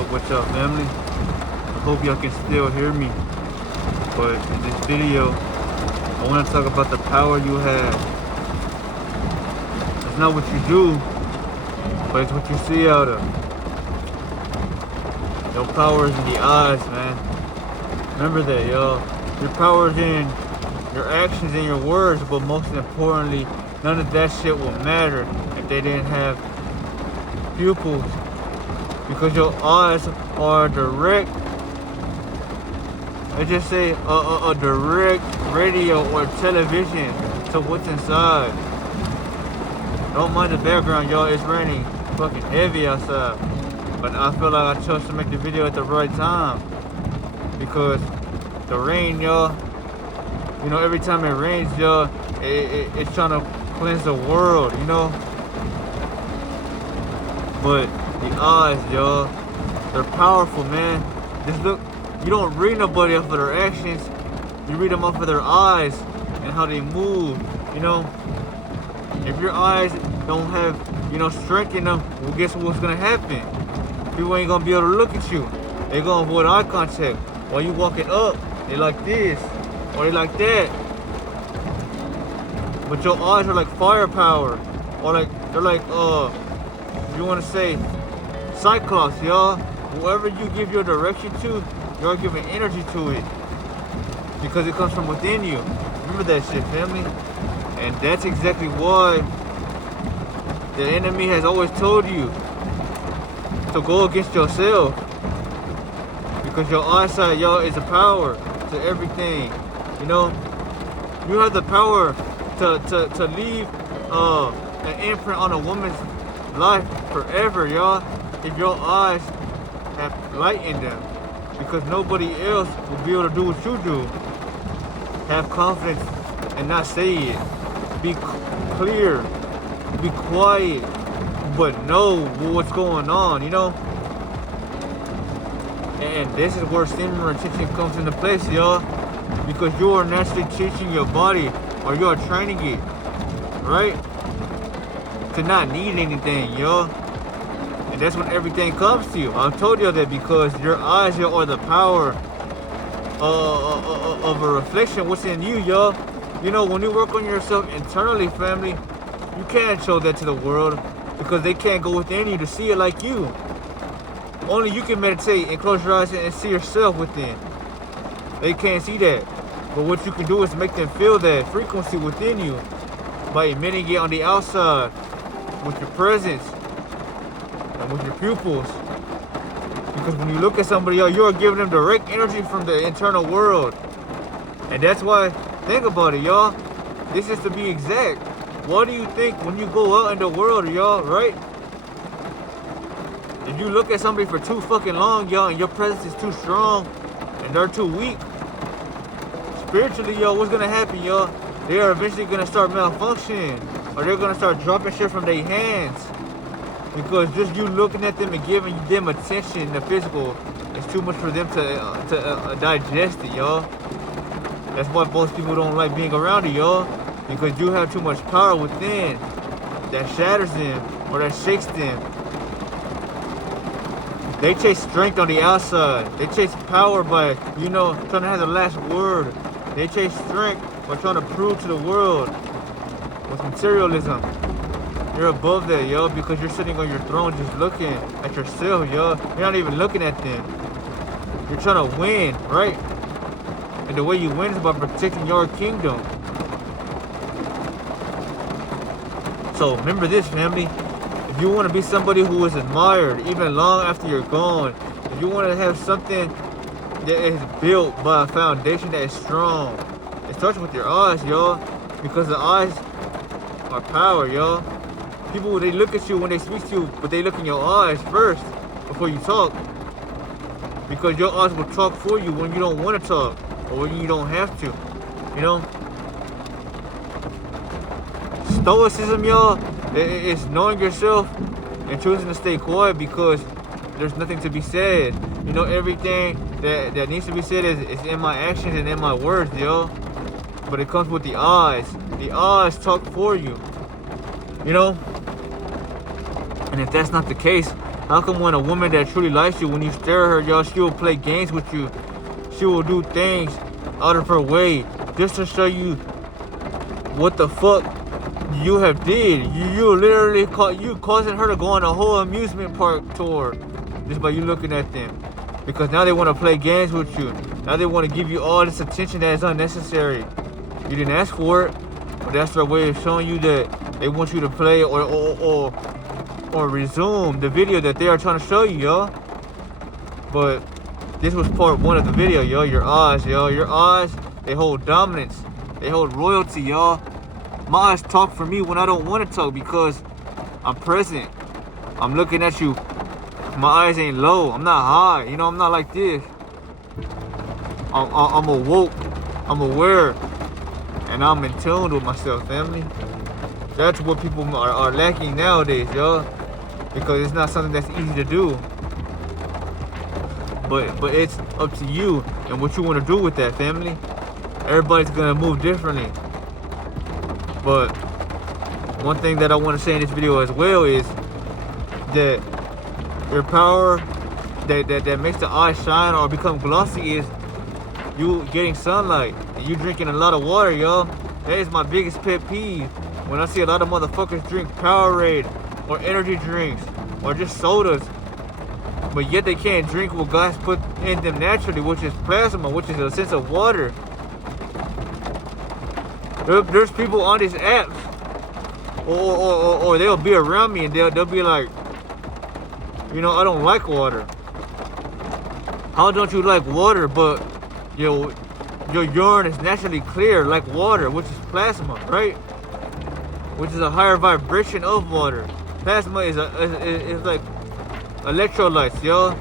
what's up, family? I hope y'all can still hear me. But in this video, I want to talk about the power you have. It's not what you do, but it's what you see out of. Your power is in the eyes, man. Remember that, y'all. Your power is in your actions and your words, but most importantly, none of that shit will matter if they didn't have pupils. Because your eyes are direct, let's just say a direct radio or television to what's inside. Don't mind the background, y'all. It's raining fucking heavy outside. But I feel like I chose to make the video at the right time. Because the rain, y'all, you know, every time it rains, y'all, it's trying to cleanse the world, you know? But the eyes, y'all, they're powerful, man. Just look, you don't read nobody off of their actions. You read them off of their eyes and how they move, you know? If your eyes don't have, you know, strength in them, well, guess what's gonna happen? People ain't gonna be able to look at you. They gonna avoid eye contact. While you walking up, they like this, or they like that. But your eyes are like firepower, or like, they're like, you wanna say, Cyclops, y'all. Whoever you give your direction to, you're giving energy to it. Because it comes from within you. Remember that shit, family. And that's exactly why the enemy has always told you to go against yourself. Because your eyesight, y'all, is a power to everything. You know? You have the power to leave an imprint on a woman's life forever, y'all. If your eyes have light in them, because nobody else will be able to do what you do. Have confidence and not say it. Be clear, be quiet, but know what's going on, you know? And this is where stamina and teaching comes into place, y'all. Because you are naturally teaching your body, or you are training it, right? To not need anything, y'all. And that's when everything comes to you. I told you that because your eyes, y'all, are the power of a reflection what's in you, y'all. You know, when you work on yourself internally, family, you can't show that to the world because they can't go within you to see it like you. Only you can meditate and close your eyes and see yourself within. They can't see that. But what you can do is make them feel that frequency within you by emitting it on the outside with your presence and with your pupils. Because when you look at somebody else, you're giving them direct energy from the internal world. And that's why, think about it, y'all. This is to be exact. What do you think when you go out in the world, y'all, right? If you look at somebody for too fucking long, y'all, and your presence is too strong, and they're too weak, spiritually, y'all, what's gonna happen, y'all? They are eventually gonna start malfunctioning, or they're gonna start dropping shit from their hands. Because just you looking at them and giving them attention, the physical, is too much for them to digest it, y'all. That's why most people don't like being around you, y'all. Because you have too much power within that shatters them or that shakes them. They chase strength on the outside. They chase power by, you know, trying to have the last word. They chase strength by trying to prove to the world with materialism. You're above that, yo, because you're sitting on your throne just looking at yourself, yo. You're not even looking at them. You're trying to win, right? And the way you win is by protecting your kingdom. So remember this, family. If you want to be somebody who is admired even long after you're gone, if you want to have something that is built by a foundation that is strong, it starts with your eyes, y'all. Because the eyes are power, y'all. People, they look at you when they speak to you, but they look in your eyes first before you talk. Because your eyes will talk for you when you don't want to talk or when you don't have to, you know? Stoicism, y'all, is knowing yourself and choosing to stay quiet because there's nothing to be said. You know, everything that needs to be said is in my actions and in my words, y'all. But it comes with the eyes. The eyes talk for you. You know? And if that's not the case, how come when a woman that truly likes you, when you stare her, y'all, she will play games with you. She will do things out of her way just to show you what the fuck you have did. You literally causing her to go on a whole amusement park tour just by you looking at them. Because now they want to play games with you. Now they want to give you all this attention that is unnecessary. You didn't ask for it, but that's their way of showing you that they want you to play or resume the video that they are trying to show you, yo. But this was part one of the video, yo. Your eyes, yo. Your eyes, they hold dominance. They hold royalty, y'all. My eyes talk for me when I don't want to talk because I'm present. I'm looking at you. My eyes ain't low. I'm not high. You know, I'm not like this. I'm awoke. I'm aware. And I'm in tune with myself, family. That's what people are lacking nowadays, y'all. Because it's not something that's easy to do. But it's up to you and what you want to do with that, family. Everybody's gonna move differently. But one thing that I want to say in this video as well is that your power that makes the eye shine or become glossy is you getting sunlight and you drinking a lot of water, yo. That is my biggest pet peeve. When I see a lot of motherfuckers drink Powerade or energy drinks or just sodas, but yet they can't drink what God's put in them naturally, which is plasma, which is a sense of water. There's people on these apps, or they'll be around me and they'll be like, you know, I don't like water. How don't you like water? But your urine is naturally clear like water, which is plasma, right? Which is a higher vibration of water. Plasma is like electrolytes, yo,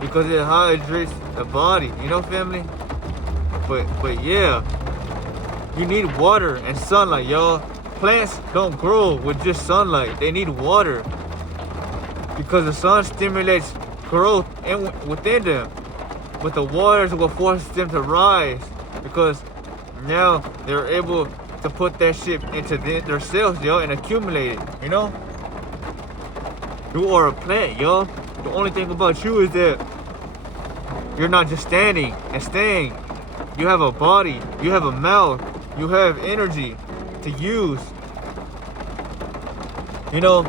because it hydrates the body. You know, family. But yeah, you need water and sunlight, y'all. Plants don't grow with just sunlight. They need water because the sun stimulates growth within them. But the water is what forces them to rise because now they're able to put that shit into their cells, yo, and accumulate it, you know? You are a plant, yo. The only thing about you is that you're not just standing and staying. You have a body, you have a mouth, you have energy to use. You know,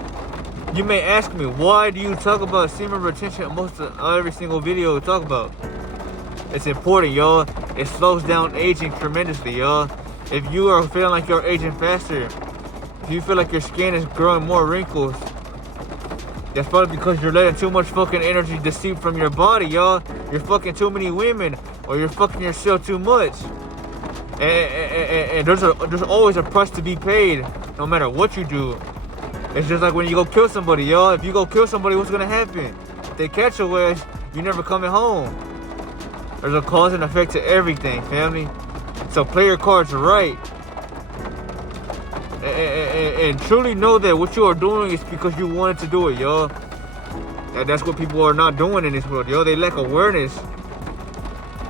you may ask me, why do you talk about semen retention in most of every single video we talk about? It's important, y'all. It slows down aging tremendously, y'all. If you are feeling like you're aging faster, if you feel like your skin is growing more wrinkles, that's probably because you're letting too much fucking energy seep from your body, y'all. You're fucking too many women, or you're fucking yourself too much. And there's always a price to be paid, no matter what you do. It's just like when you go kill somebody, y'all. If you go kill somebody, what's gonna happen? If they catch your ass, you never coming home. There's a cause and effect to everything, family. So play your cards right. And truly know that what you are doing is because you wanted to do it, y'all. And that's what people are not doing in this world, yo. They lack awareness.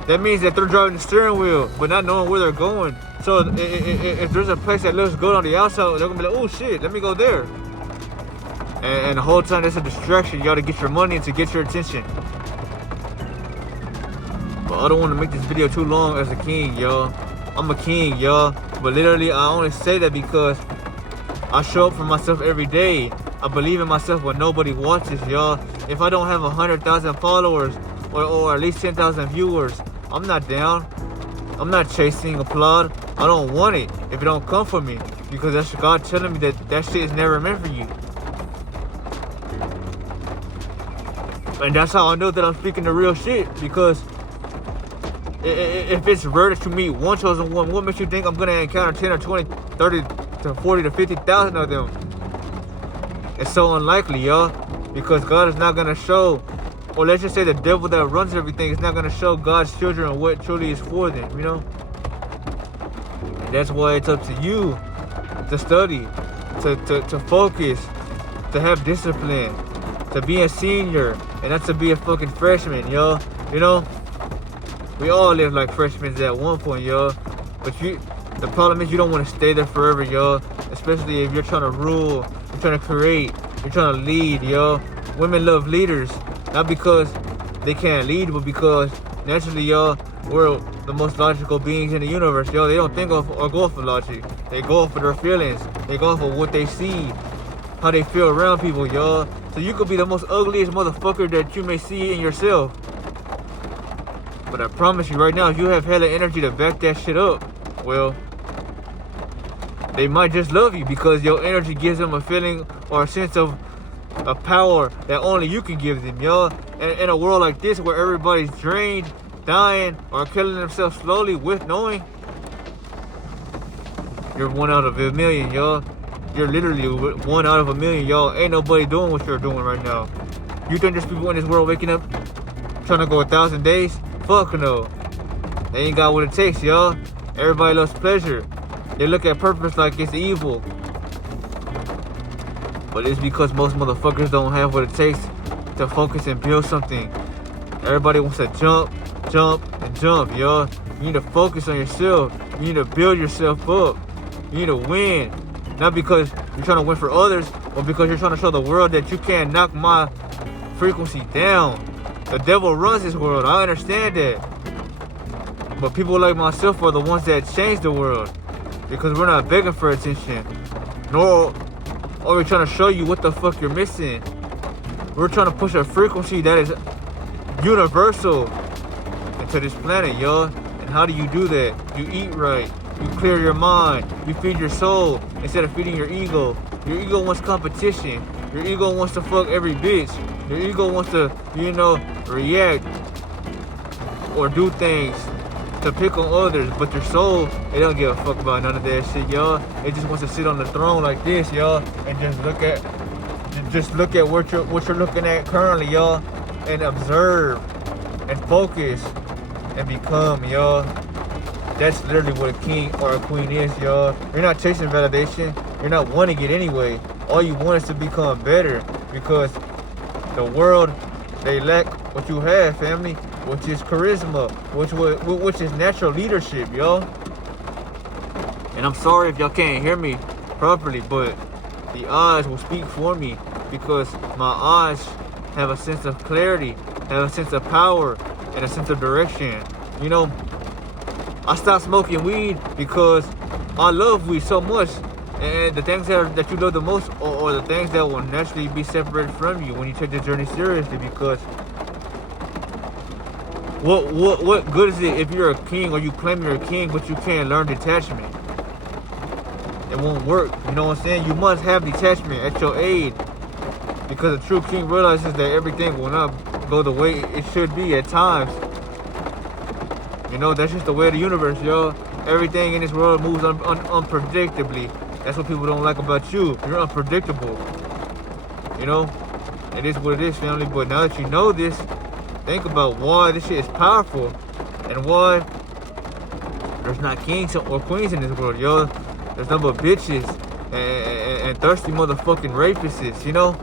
That means that they're driving the steering wheel, but not knowing where they're going. So if there's a place that looks good on the outside, they're gonna be like, oh shit, let me go there. And the whole time that's a distraction, y'all, to get your money and to get your attention. But I don't want to make this video too long as a king, y'all. I'm a king, y'all. But literally, I only say that because I show up for myself every day. I believe in myself when nobody watches, y'all. If I don't have 100,000 followers or at least 10,000 viewers, I'm not down. I'm not chasing applaud. I don't want it if it don't come for me, because that's God telling me that shit is never meant for you. And that's how I know that I'm speaking the real shit, because if it's rare that you meet one chosen one, what makes you think I'm gonna encounter 10 or 20, 30 to 40 to 50,000 of them? It's so unlikely, y'all, because God is not gonna show, or let's just say the devil that runs everything is not gonna show God's children what truly is for them, you know? And that's why it's up to you to study, to focus, to have discipline, to be a senior, and not to be a fucking freshman, yo. You know? We all live like freshmen at one point, yo. But the problem is you don't want to stay there forever, yo. Especially if you're trying to rule, you're trying to create, You're trying to lead, yo. Women love leaders, not because they can't lead, but because naturally, yo, we're the most logical beings in the universe, yo. They don't think of or go off of logic. They go off of their feelings. They go off of what they see, how they feel around people, yo. So you could be the most ugliest motherfucker that you may see in yourself. But I promise you right now, if you have hella energy to back that shit up, well, they might just love you because your energy gives them a feeling or a sense of a power that only you can give them, yo. And in a world like this where everybody's drained, dying, or killing themselves slowly with knowing, you're 1 out of a million, yo. You're literally 1 out of a million, yo. Ain't nobody doing what you're doing right now. You think there's people in this world waking up trying to go 1,000 days? Fuck no. They ain't got what it takes, yo. Everybody loves pleasure. They look at purpose like it's evil. But it's because most motherfuckers don't have what it takes to focus and build something. Everybody wants to jump, and jump, yo. You need to focus on yourself. You need to build yourself up. You need to win. Not because you're trying to win for others, but because you're trying to show the world that you can't knock my frequency down. The devil runs this world. I understand that. But people like myself are the ones that change the world. Because we're not begging for attention. Nor are we trying to show you what the fuck you're missing. We're trying to push a frequency that is universal into this planet, yo. And how do you do that? You eat right. You clear your mind. You feed your soul instead of feeding your ego. Your ego wants competition. Your ego wants to fuck every bitch. Your ego wants to, react or do things to pick on others. But your soul, it don't give a fuck about none of that shit, y'all. It just wants to sit on the throne like this, y'all, and just look at what you're looking at currently, y'all, and observe and focus and become, y'all. That's literally what a king or a queen is, y'all. You're not chasing validation. You're not wanting it anyway. All you want is to become better because the world, they lack what you have, family, which is charisma, which is natural leadership, y'all. And I'm sorry if y'all can't hear me properly, but the eyes will speak for me because my eyes have a sense of clarity, have a sense of power, and a sense of direction. You know, I stopped smoking weed because I love weed so much. And the things that you love the most are the things that will naturally be separated from you when you take the journey seriously. Because what good is it if you're a king or you claim you're a king but you can't learn detachment? It won't work. You know what I'm saying? You must have detachment at your aid. Because a true king realizes that everything will not go the way it should be at times. You know, that's just the way of the universe, yo. Everything in this world moves unpredictably. That's what people don't like about you. You're unpredictable. You know? It is what it is, family. But now that you know this, think about why this shit is powerful. And why there's not kings or queens in this world, yo. There's nothing but bitches and thirsty motherfucking rapists, you know?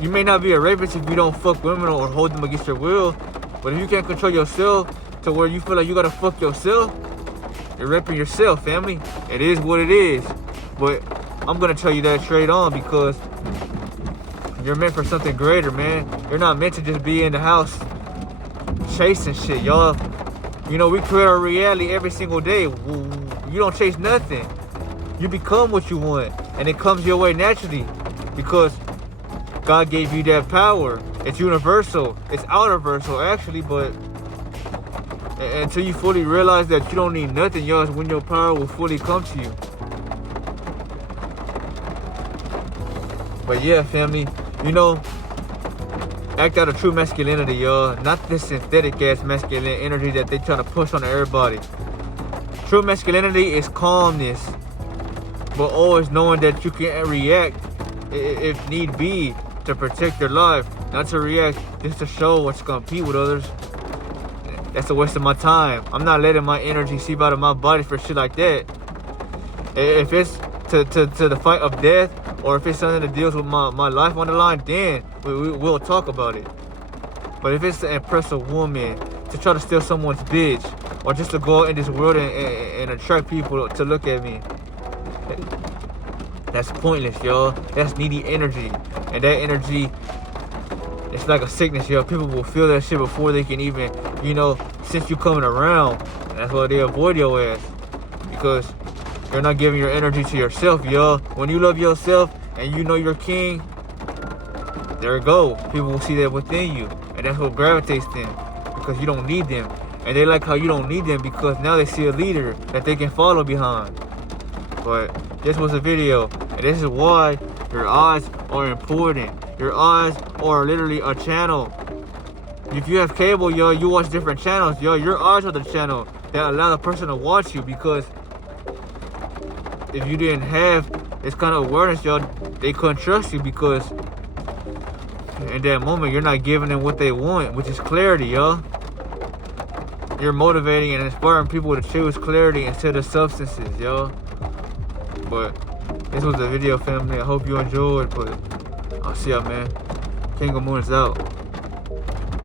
You may not be a rapist if you don't fuck women or hold them against your will. But if you can't control yourself to where you feel like you gotta fuck yourself, you're raping yourself, family. It is what it is. But I'm gonna tell you that straight on because you're meant for something greater, man. You're not meant to just be in the house chasing shit, y'all. You know, we create our reality every single day. You don't chase nothing. You become what you want. And it comes your way naturally because God gave you that power. It's universal. It's universal, actually, but until you fully realize that you don't need nothing, y'all, is when your power will fully come to you. But yeah, family, you know, act out of true masculinity, y'all. Not this synthetic ass masculine energy that they trying to push on everybody. True masculinity is calmness, but always knowing that you can react if need be to protect your life, not to react just to show what's gonna compete with others. That's a waste of my time. I'm not letting my energy seep out of my body for shit like that. If it's to the fight of death, or if it's something that deals with my life on the line, then we'll talk about it. But if it's to impress a woman, to try to steal someone's bitch, or just to go out in this world and attract people to look at me, That's pointless, y'all. That's needy energy. And that energy, it's like a sickness, y'all. People will feel that shit before they can even, since you coming around. That's why they avoid your ass. Because you're not giving your energy to yourself, y'all. When you love yourself and you know you're king, there it go. People will see that within you. And that's what gravitates them. Because you don't need them. And they like how you don't need them because now they see a leader that they can follow behind. But this was a video. And this is why your eyes are important. Your eyes are literally a channel. If you have cable, yo, you watch different channels, yo. Your eyes are the channel that allow the person to watch you. Because if you didn't have this kind of awareness, yo, they couldn't trust you because in that moment you're not giving them what they want, which is clarity, yo. You're motivating and inspiring people to choose clarity instead of substances, yo. But this was the video, family. I hope you enjoyed, but I'll see y'all, man. King of Moon is out.